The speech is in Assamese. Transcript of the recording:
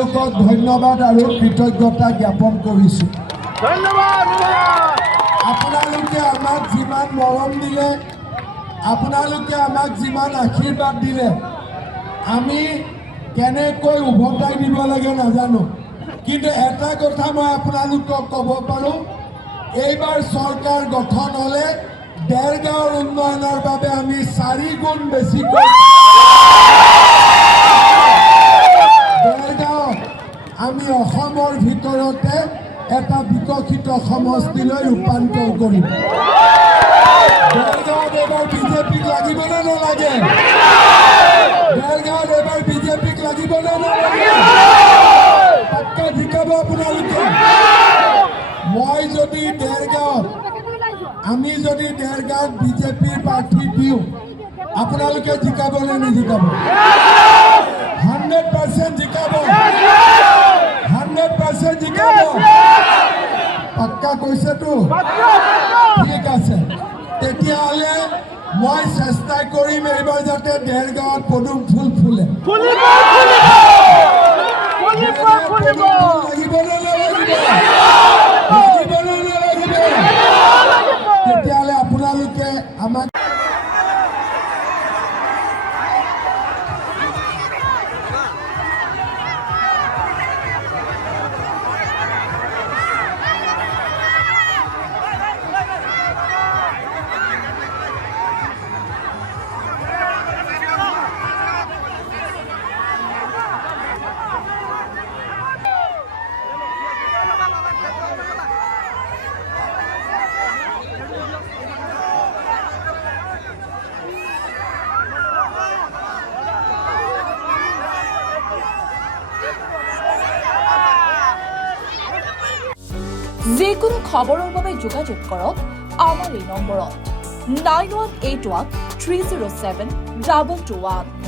আপোনালোকক ধন্যবাদ আৰু কৃতজ্ঞতা জ্ঞাপন কৰিছোঁ। আপোনালোকে আমাক যিমান মৰম দিলে, আপোনালোকে আমাক যিমান আশীৰ্বাদ দিলে, আমি কেনেকৈ উভতাই দিব লাগে নাজানো। কিন্তু এটা কথা মই আপোনালোকক ক'ব পাৰোঁ, এইবাৰ চৰকাৰ গঠন হ'লে দেৰগাঁৱৰ উন্নয়নৰ বাবে আমি 4 গুণ বেছিকৈ দেৰগাঁৱক আমি অসমৰ ভিতৰতে এটা বিকশিত সমষ্টিলৈ ৰূপান্তৰ কৰিম। দেৰগাঁৱত এবাৰ বিজেপিক লাগিবনে নালাগে? দেৰগাঁৱত এবাৰ বিজেপিক লাগিবনে নালাগে? পাক্কা জিকাব আপোনালোকে। মই যদি দেৰগাঁৱত আমি যদি দেৰগাঁৱত বিজেপিৰ প্ৰাৰ্থী দিওঁ, আপোনালোকে জিকাবনে নিজিকাব? 100% জিকাব, 100% জিকাব। পাক্কা কৈছেতো? ঠিক আছে, তেতিয়াহ'লে মই চেষ্টা কৰিম এইবাৰ যাতে দেৰগাঁৱত পদুম ফুল ফুলে। লাগিবনে নালাগিব? লাগিবনে নালাগিব? তেতিয়াহ'লে আপোনালোকে আমাক যিকোনো খবৰৰ বাবে যোগাযোগ কৰক আমাৰ এই নম্বৰত 9181 307 2221।